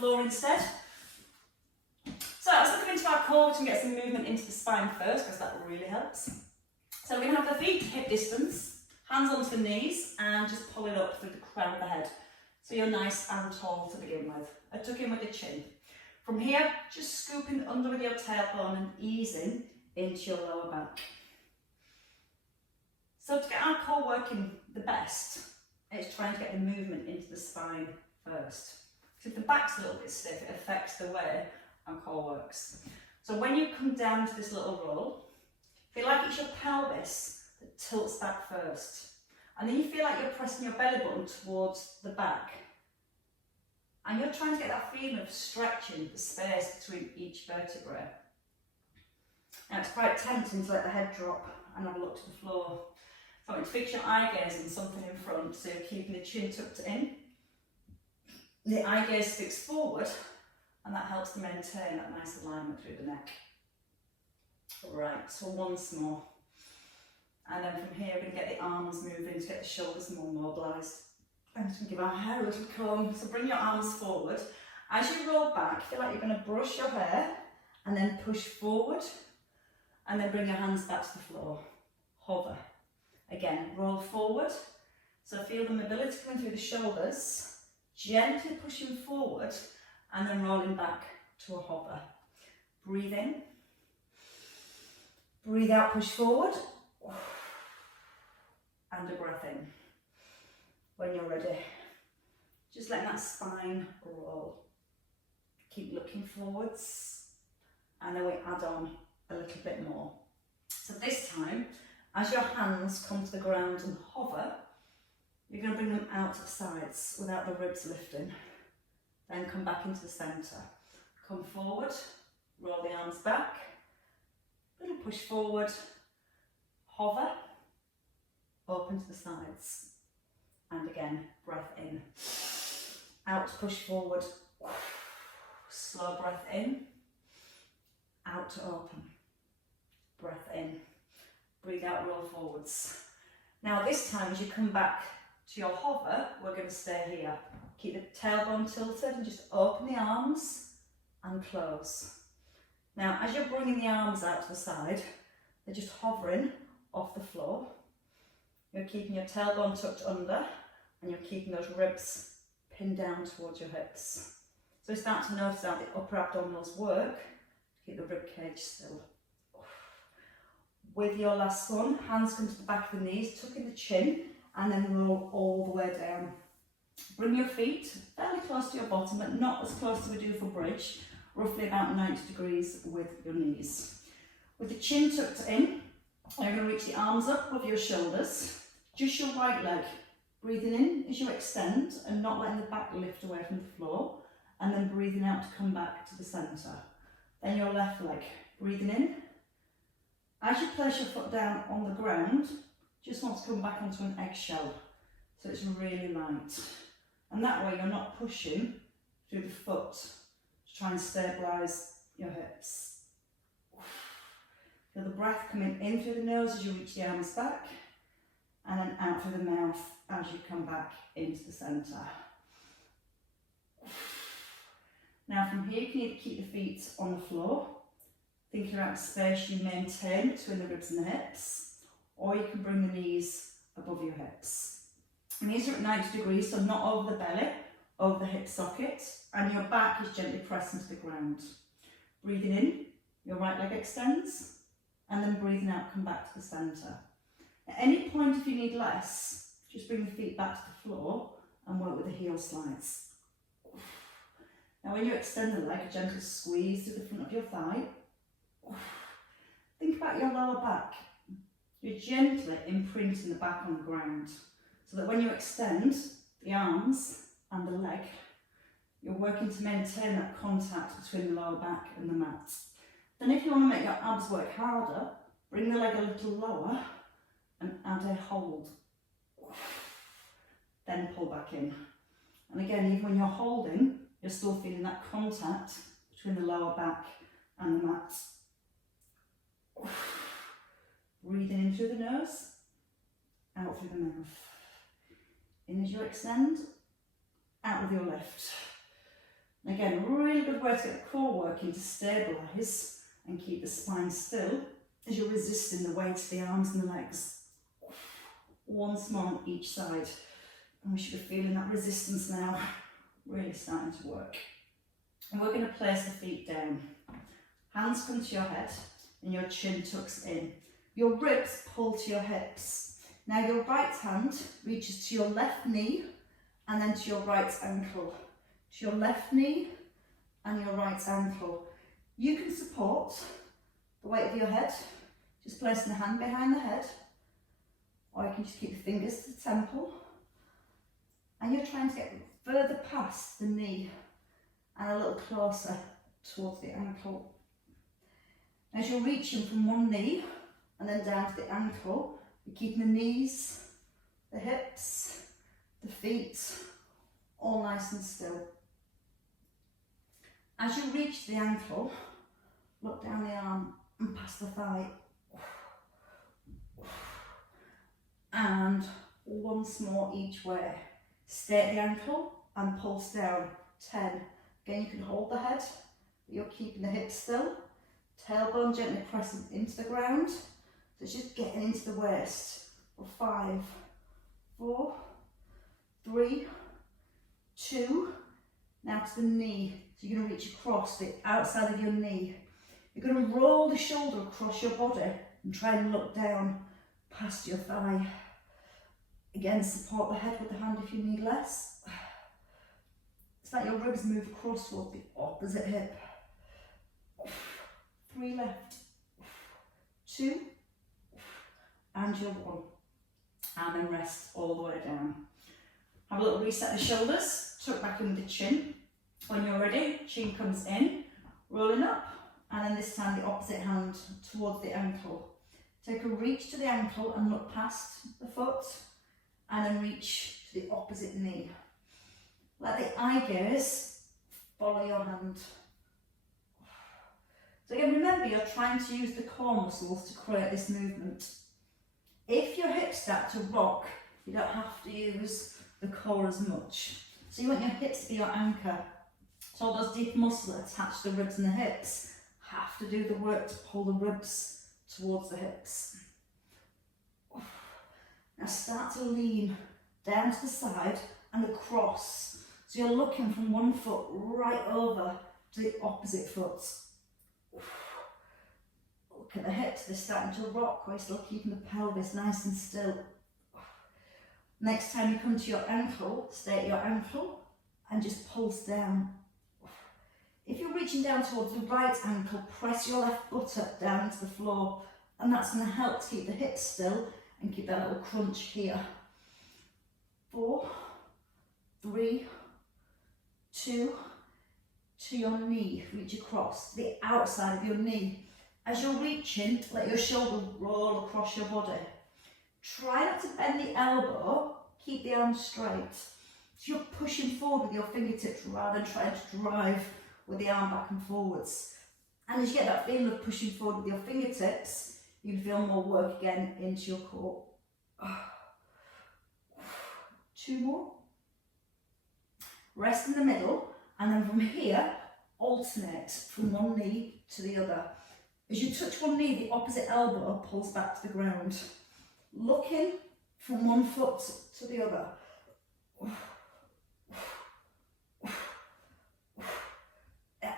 floor instead. So let's look into our core and get some movement into the spine first, because that really helps. So we're going to have the feet hip distance, hands onto the knees, and just pull it up through the crown of the head. So you're nice and tall to begin with. I tuck in with the chin. From here, just scooping under with your tailbone and easing into your lower back. So to get our core working the best, it's trying to get the movement into the spine first. So if the back's a little bit stiff, it affects the way our core works. So when you come down to this little roll, feel like it's your pelvis that tilts back first. And then you feel like you're pressing your belly button towards the back. And you're trying to get that feeling of stretching the space between each vertebrae. Now it's quite tempting to let the head drop and have a look to the floor. So I want you to fix your eye gaze on something in front, so you're keeping the chin tucked in. The eye gaze sticks forward, and that helps to maintain that nice alignment through the neck. Right, so once more. And then from here, we're going to get the arms moving to get the shoulders more mobilised. I'm just going to give our hair a little comb. So bring your arms forward. As you roll back, feel like you're going to brush your hair and then push forward. And then bring your hands back to the floor. Hover. Again, roll forward. So feel the mobility coming through the shoulders. Gently pushing forward and then rolling back to a hover. Breathe in. Breathe out, push forward. And a breath in. When you're ready, just let that spine roll. Keep looking forwards, and then we add on a little bit more. So this time, as your hands come to the ground and hover, you're going to bring them out to the sides without the ribs lifting. Then come back into the centre. Come forward, roll the arms back, little push forward, hover, open to the sides. And again, breath in. Out, push forward. Slow breath in. Out to open. Breath in. Breathe out, roll forwards. Now this time, as you come back to your hover, we're going to stay here. Keep the tailbone tilted and just open the arms and close. Now, as you're bringing the arms out to the side, they're just hovering off the floor. You're keeping your tailbone tucked under and you're keeping those ribs pinned down towards your hips. So start to notice how the upper abdominals work. Keep the rib cage still. With your last one, hands come to the back of the knees, tuck in the chin and then roll all the way down. Bring your feet fairly close to your bottom, but not as close as we do for bridge, roughly about 90 degrees with your knees. With the chin tucked in, you're going to reach the arms up above your shoulders. Just your right leg, breathing in as you extend and not letting the back lift away from the floor, and then breathing out to come back to the centre. Then your left leg, breathing in. As you place your foot down on the ground, just want to come back onto an eggshell, so it's really light. And that way you're not pushing through the foot to try and stabilise your hips. Feel the breath coming in through the nose as you reach the arms back, and then out through the mouth as you come back into the centre. Now from here, you can either keep the feet on the floor, thinking about the space you maintain between the ribs and the hips, or you can bring the knees above your hips. The knees are at 90 degrees, so not over the belly, over the hip socket, and your back is gently pressing to the ground. Breathing in, your right leg extends, and then breathing out, come back to the centre. At any point, if you need less, just bring the feet back to the floor and work with the heel slides. Now when you extend the leg, a gentle squeeze to the front of your thigh. Think about your lower back. You're gently imprinting the back on the ground, so that when you extend the arms and the leg, you're working to maintain that contact between the lower back and the mat. Then if you want to make your abs work harder, bring the leg a little lower and add a hold. Then pull back in. And again, even when you're holding, you're still feeling that contact between the lower back and the mat. Breathing in through the nose, out through the mouth. In as you extend, out with your lift. And again, a really good way to get the core working to stabilise and keep the spine still is you're resisting the weight of the arms and the legs. Once more on each side. And we should be feeling that resistance now, really starting to work. And we're going to place the feet down. Hands come to your head and your chin tucks in. Your ribs pull to your hips. Now your right hand reaches to your left knee and then to your right ankle. To your left knee and your right ankle. You can support the weight of your head, just placing the hand behind the head, or you can just keep the fingers to the temple. And you're trying to get further past the knee and a little closer towards the ankle. As you're reaching from one knee and then down to the ankle, you're keeping the knees, the hips, the feet, all nice and still. As you reach the ankle, look down the arm and past the thigh. And once more each way. Stay at the ankle and pulse down. 10. Again, you can hold the head, but you're keeping the hips still. Tailbone gently pressing into the ground. So it's just getting into the waist. For 5, 4, 3, 2. Now to the knee. So you're going to reach across the outside of your knee. You're going to roll the shoulder across your body and try and look down past your thigh. Again, support the head with the hand if you need less. It's like your ribs move across towards the opposite hip. 3 left. 2. And your 1. And then rest all the way down. Have a little reset of the shoulders. Tuck back under the chin. When you're ready, chin comes in, rolling up. And then this time the opposite hand towards the ankle. Take a reach to the ankle and look past the foot. And then reach to the opposite knee. Let the eye gaze follow your hand. So again, remember you're trying to use the core muscles to create this movement. If your hips start to rock, you don't have to use the core as much. So you want your hips to be your anchor. So all those deep muscles that attach the ribs and the hips have to do the work to pull the ribs towards the hips. Now start to lean down to the side and across. So you're looking from one foot right over to the opposite foot. Look at the hips, they're starting to rock while you're still keeping the pelvis nice and still. Next time you come to your ankle, stay at your ankle and just pulse down. If you're reaching down towards the right ankle, press your left buttock down into the floor, and that's going to help to keep the hips still and keep that little crunch here. 4, 3, 2, to your knee, reach across the outside of your knee. As you're reaching, let your shoulder roll across your body. Try not to bend the elbow, keep the arm straight. So you're pushing forward with your fingertips rather than trying to drive with the arm back and forwards. And as you get that feeling of pushing forward with your fingertips, you can feel more work again into your core. 2 more. Rest in the middle, and then from here, alternate from one knee to the other. As you touch one knee, the opposite elbow pulls back to the ground. Looking from one foot to the other.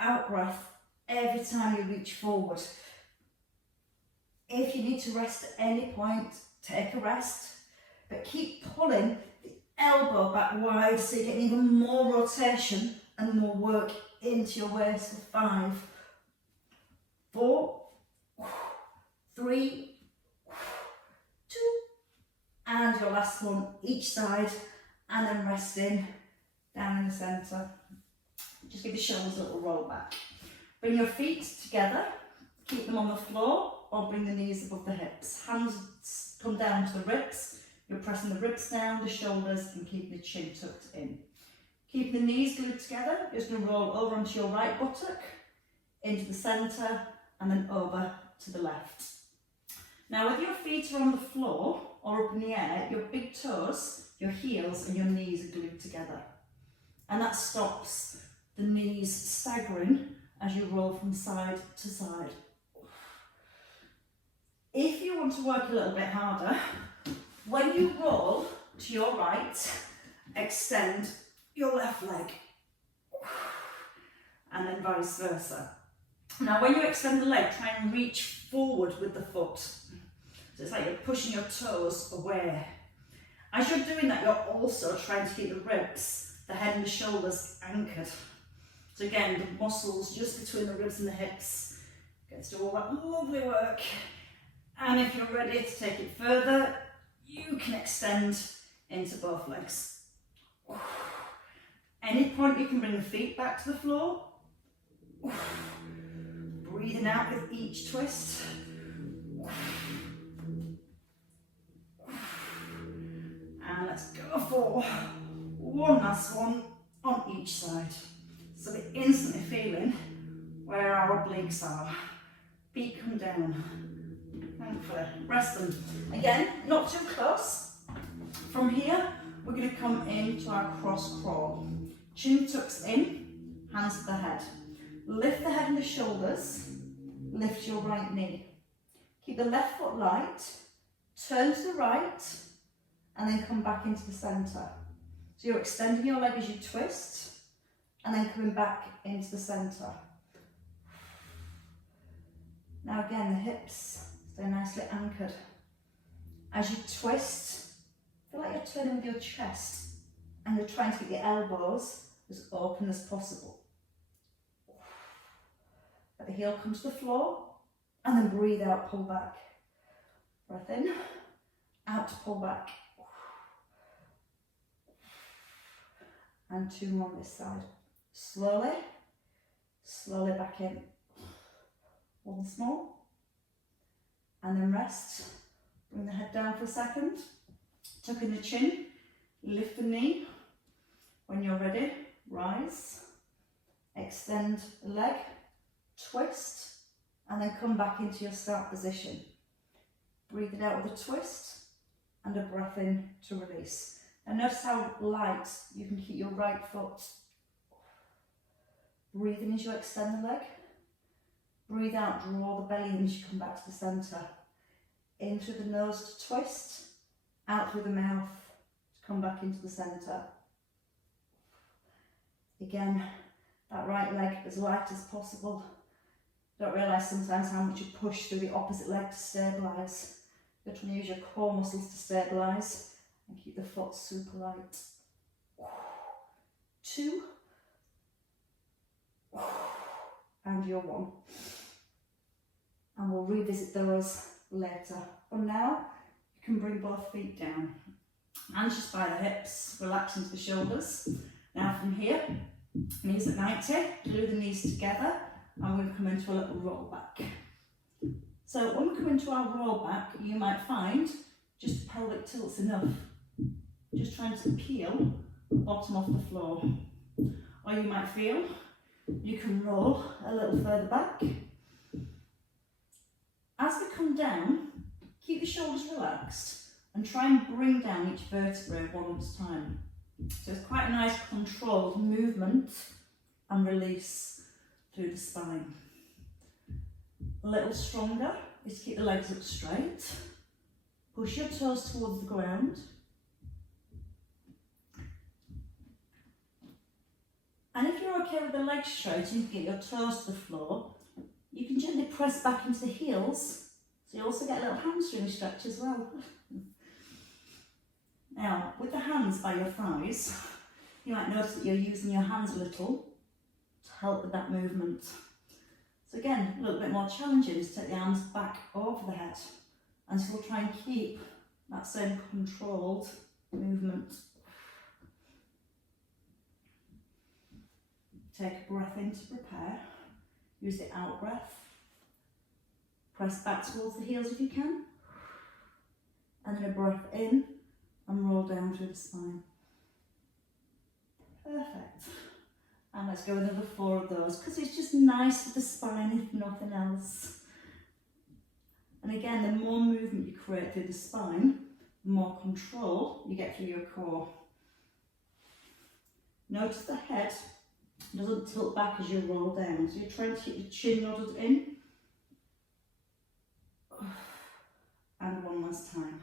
Out breath every time you reach forward. If you need to rest at any point, take a rest, but keep pulling the elbow back wide so you're getting even more rotation and more work into your waist. For 5, 4, 3, 2, and your last one each side, and then resting down in the centre. Just give the shoulders a little roll back. Bring your feet together, keep them on the floor, or bring the knees above the hips. Hands come down to the ribs. You're pressing the ribs down, the shoulders, and keeping the chin tucked in. Keep the knees glued together. You're just going to roll over onto your right buttock, into the centre, and then over to the left. Now, whether your feet are on the floor or up in the air, your big toes, your heels, and your knees are glued together. And that stops the knees staggering as you roll from side to side. If you want to work a little bit harder, when you roll to your right, extend your left leg, and then vice versa. Now when you extend the leg, try and reach forward with the foot. So it's like you're pushing your toes away. As you're doing that, you're also trying to keep the ribs, the head and the shoulders anchored. So again, the muscles just between the ribs and the hips get to do all that lovely work. And if you're ready to take it further, you can extend into both legs. Any point you can bring the feet back to the floor. Breathing out with each twist. And let's go for one last one on each side. So we're instantly feeling where our obliques are. Feet come down. Thankfully, rest them. Again, not too close. From here, we're going to come into our cross crawl. Chin tucks in, hands to the head. Lift the head and the shoulders, lift your right knee. Keep the left foot light, turn to the right, and then come back into the centre. So you're extending your leg as you twist, and then coming back into the centre. Now again, the hips stay nicely anchored. As you twist, feel like you're turning with your chest, and you're trying to get your elbows as open as possible. Let the heel come to the floor, and then breathe out, pull back. Breath in, out to pull back. And two more on this side. Slowly, slowly back in. Once more. And then rest. Bring the head down for a second. Tuck in the chin, lift the knee. When you're ready, rise. Extend the leg, twist, and then come back into your start position. Breathe it out with a twist and a breath in to release. And notice how light you can keep your right foot. Breathe in as you extend the leg. Breathe out, draw the belly in as you come back to the centre. In through the nose to twist, out through the mouth to come back into the centre. Again, that right leg as light as possible. Don't realise sometimes how much you push through the opposite leg to stabilise. You're trying to use your core muscles to stabilise and keep the foot super light. 2. And your 1. And we'll revisit those later. For now, you can bring both feet down. Hands just by the hips, relax into the shoulders. Now from here, knees at 90, glue the knees together, and we're going to come into a little roll back. So when we come into our roll back, you might find just pelvic tilt's enough. Just trying to peel the bottom off the floor. Or you might feel you can roll a little further back. As we come down, keep the shoulders relaxed and try and bring down each vertebrae one at a time. So it's quite a nice controlled movement and release through the spine. A little stronger is to keep the legs up straight. Push your toes towards the ground. And if you're okay with the legs straight and you can get your toes to the floor, you can gently press back into the heels, so you also get a little hamstring stretch as well. Now, with the hands by your thighs, you might notice that you're using your hands a little to help with that movement. So again, a little bit more challenging is to take the arms back over the head and still try and keep that same controlled movement. Take a breath in to prepare. Use the out breath. Press back towards the heels if you can. And then a breath in and roll down through the spine. Perfect. And let's go another 4 of those, because it's just nice for the spine if nothing else. And again, the more movement you create through the spine, the more control you get through your core. Notice the head It doesn't tilt back as you roll down. So you're trying to keep your chin nodded in. And one last time.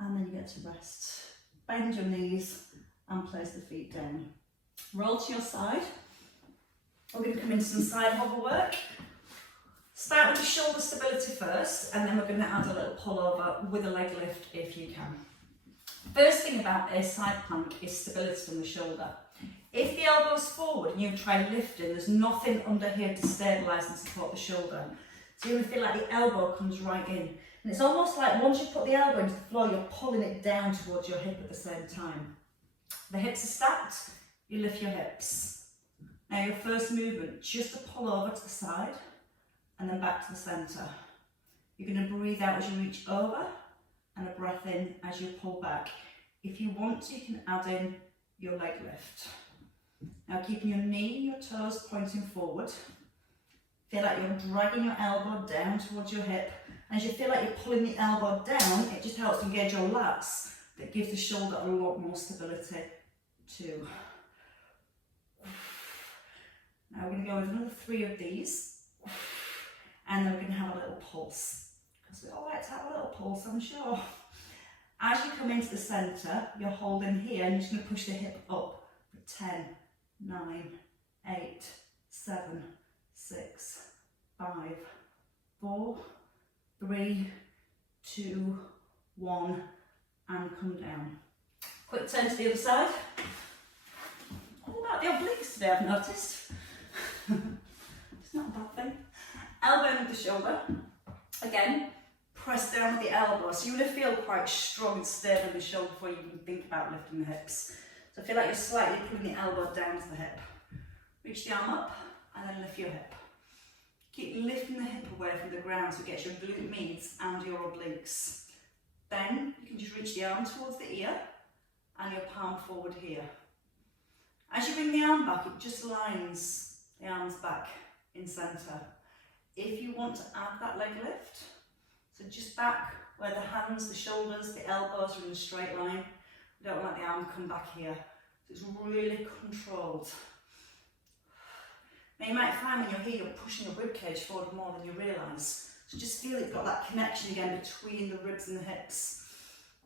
And then you get to rest. Bend your knees and place the feet down. Roll to your side. We're going to come into some side hover work. Start with the shoulder stability first, and then we're going to add a little pull over with a leg lift if you can. First thing about a side plank is stability from the shoulder. If the elbow's forward and you try lifting, there's nothing under here to stabilise and support the shoulder. So you're going to feel like the elbow comes right in. And it's almost like once you put the elbow into the floor, you're pulling it down towards your hip at the same time. The hips are stacked, you lift your hips. Now your first movement, just to pull over to the side and then back to the centre. You're going to breathe out as you reach over and a breath in as you pull back. If you want to, you can add in your leg lift. Now keeping your knee, your toes pointing forward. Feel like you're dragging your elbow down towards your hip. As you feel like you're pulling the elbow down, it just helps engage your lats. That gives the shoulder a lot more stability too. Now we're going to go with another 3 of these. And then we're going to have a little pulse. Because we all like to have a little pulse, I'm sure. As you come into the centre, you're holding here and you're just going to push the hip up for 10, 9, 8, 7, 6, 5, 4, 3, 2, 1, and come down. Quick turn to the other side. All about the obliques today, I've noticed. It's not a bad thing. Elbow with the shoulder. Again, press down with the elbow. So you're going to feel quite strong and stable in the shoulder before you even think about lifting the hips. So feel like you're slightly pulling the elbow down to the hip. Reach the arm up and then lift your hip. Keep lifting the hip away from the ground so it gets your glute medius and your obliques. Then you can just reach the arm towards the ear and your palm forward here. As you bring the arm back, it just lines the arms back in centre. If you want to add that leg lift, so just back where the hands, the shoulders, the elbows are in a straight line. We don't let the arm come back here. So it's really controlled. Now you might find when you're here, you're pushing your ribcage forward more than you realise. So just feel you've got that connection again between the ribs and the hips.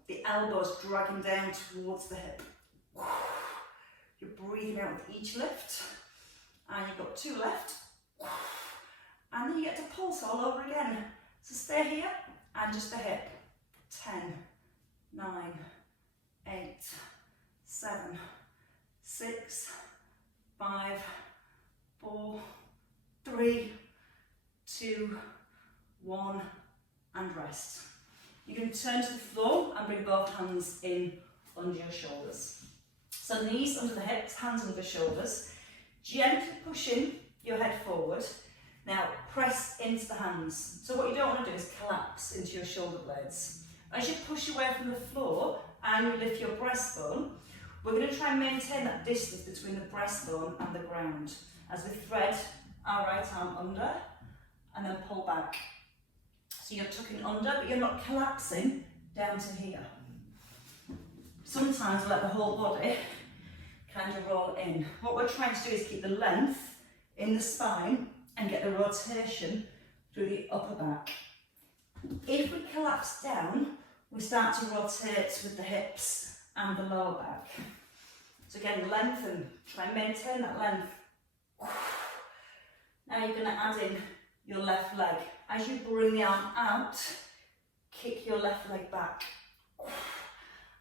The elbows dragging down towards the hip. You're breathing out with each lift. And you've got 2 left. And then you get to pulse all over again. So stay here and just the hip. 10, 9, 8, 7, 6, 5, 4, 3, 2, 1, and rest. You're going to turn to the floor and bring both hands in under your shoulders. So knees under the hips, hands under the shoulders. Gently pushing your head forward. Now press into the hands. So what you don't want to do is collapse into your shoulder blades. As you push away from the floor and you lift your breastbone, we're going to try and maintain that distance between the breastbone and the ground as we thread our right arm under and then pull back. So you're tucking under, but you're not collapsing down to here. Sometimes we let the whole body kind of roll in. What we're trying to do is keep the length in the spine and get the rotation through the upper back. If we collapse down, we start to rotate with the hips and the lower back. So again, lengthen, try and maintain that length. Now you're going to add in your left leg. As you bring the arm out, kick your left leg back.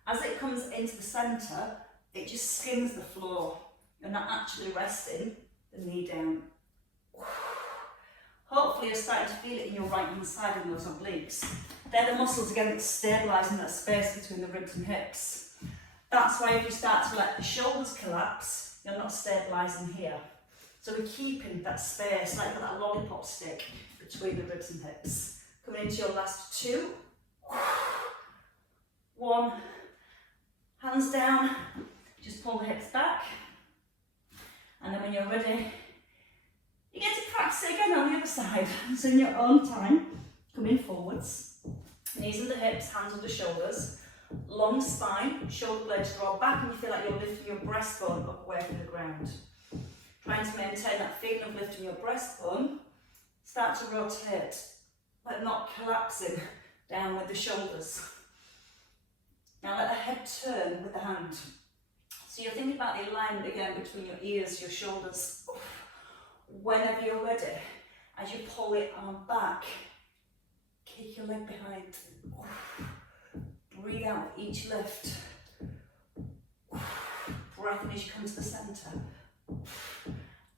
As it comes into the centre, it just skims the floor. You're not actually resting the knee down. Hopefully you're starting to feel it in your right hand side in those obliques. They're the muscles again that's stabilising that space between the ribs and hips. That's why if you start to let the shoulders collapse, you're not stabilising here. So we're keeping that space, like that lollipop stick between the ribs and hips. Coming into your last 2. 1. Hands down. Just pull the hips back. And then when you're ready, you get to practice it again on the other side. So in your own time, coming forwards. Knees under hips, hands under shoulders. Long spine, shoulder blades draw back, and you feel like you're lifting your breastbone up away from the ground. Trying to maintain that feeling of lifting your breastbone. Start to rotate, but not collapsing down with the shoulders. Now let the head turn with the hand. So you're thinking about the alignment again between your ears, your shoulders. Whenever you're ready, as you pull the arm back, kick your leg behind. Breathe out with each lift. Breath in as you come to the centre.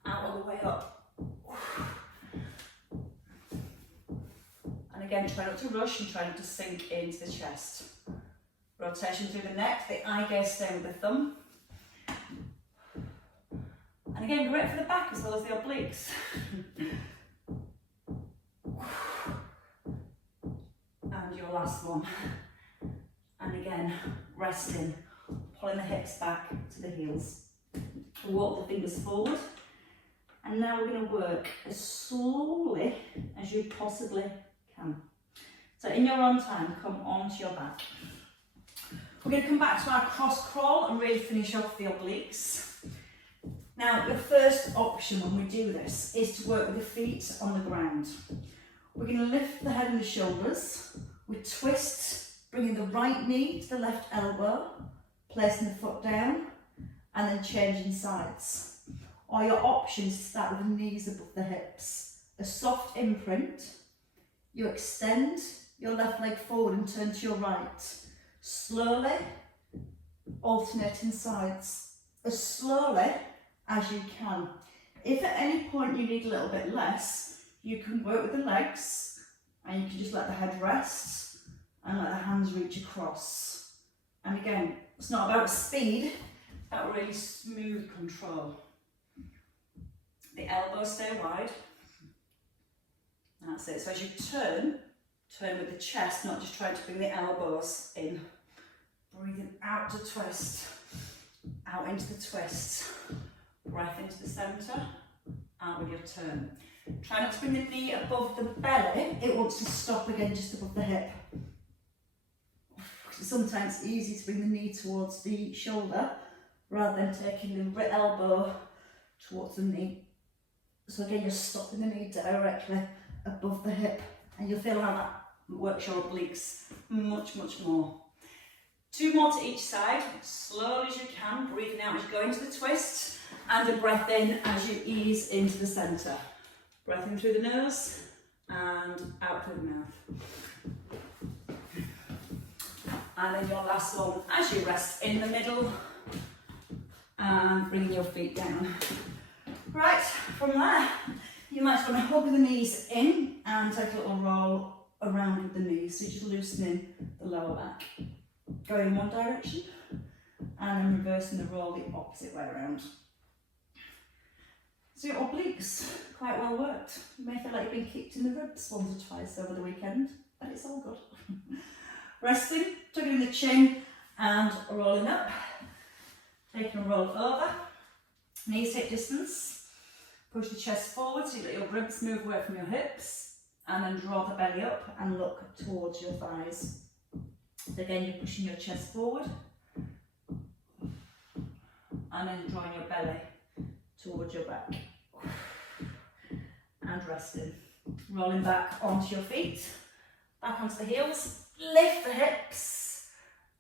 Out all the way up. And again, try not to rush and try not to sink into the chest. Rotation through the neck, the eye gaze staying with the thumb. And again, great for the back as well as the obliques. And your last one. And again, resting, pulling the hips back to the heels. Walk the fingers forward. And now we're going to work as slowly as you possibly can. So in your own time, come onto your back. We're going to come back to our cross crawl and really finish off the obliques. Now, the first option when we do this is to work with the feet on the ground. We're going to lift the head and the shoulders. We twist, bringing the right knee to the left elbow, placing the foot down, and then changing sides. Or your options to start with the knees above the hips. A soft imprint. You extend your left leg forward and turn to your right. Slowly, alternating sides. As slowly as you can. If at any point you need a little bit less, you can work with the legs and you can just let the head rest and let the hands reach across. And again, it's not about speed, it's about really smooth control. The elbows stay wide. That's it. So as you turn with the chest, not just trying to bring the elbows in. Breathing out to twist, out into the twist. Breath into the centre, out with your turn. Try not to bring the knee above the belly, it wants to stop again just above the hip. Sometimes it's easy to bring the knee towards the shoulder rather than taking the elbow towards the knee. So again, you're stopping the knee directly above the hip, and you'll feel how that works your obliques much, much more. 2 more to each side, slowly as you can, breathing out as you go into the twist, and a breath in as you ease into the centre. Breath in through the nose, and out through the mouth. And then your last one, as you rest in the middle, and bringing your feet down. Right, from there, you might want to hug the knees in, and take a little roll around with the knees, so you're just loosening the lower back. Go in one direction and then reversing the roll the opposite way around. So your obliques, quite well worked. You may feel like you've been kicked in the ribs once or twice over the weekend, but it's all good. Resting, tugging the chin and rolling up. Taking a roll over, knees hip distance. Push the chest forward so you let your ribs move away from your hips, and then draw the belly up and look towards your thighs. So again, you're pushing your chest forward and then drawing your belly towards your back and resting. Rolling back onto your feet, back onto the heels, lift the hips,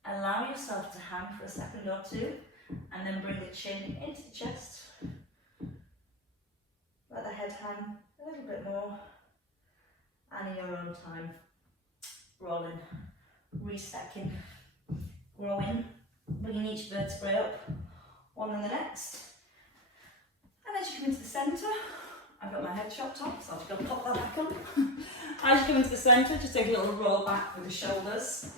allow yourself to hang for a second or two, and then bring the chin into the chest. Let the head hang a little bit more, and in your own time, rolling. Restacking, growing, bringing each vertebrae up, one and the next. And as you come into the centre, I've got my head chopped off, so I'll just go pop that back on. As you come into the centre, just take a little roll back with the shoulders,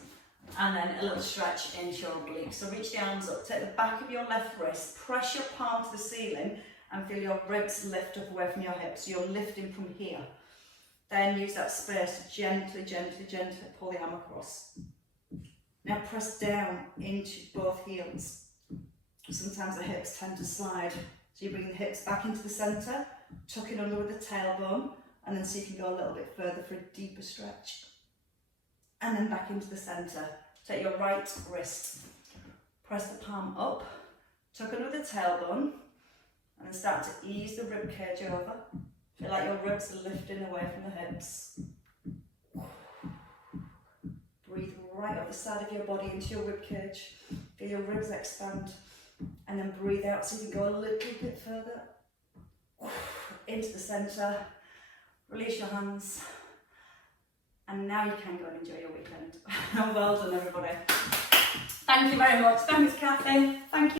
and then a little stretch into your obliques. So reach the arms up, take the back of your left wrist, press your palm to the ceiling, and feel your ribs lift up away from your hips. So you're lifting from here. Then use that space to gently, gently, gently pull the arm across. Now press down into both heels. Sometimes the hips tend to slide. So you bring the hips back into the centre, tuck it under with the tailbone, and then see if you can go a little bit further for a deeper stretch. And then back into the centre, take your right wrist, press the palm up, tuck under the tailbone, and then start to ease the rib cage over. Feel like your ribs are lifting away from the hips. Breathe right up the side of your body into your rib cage. Feel your ribs expand. And then breathe out so you can go a little bit further. Into the centre. Release your hands. And now you can go and enjoy your weekend. Well done, everybody. Thank you very much. Thanks, Kathy. Thank you.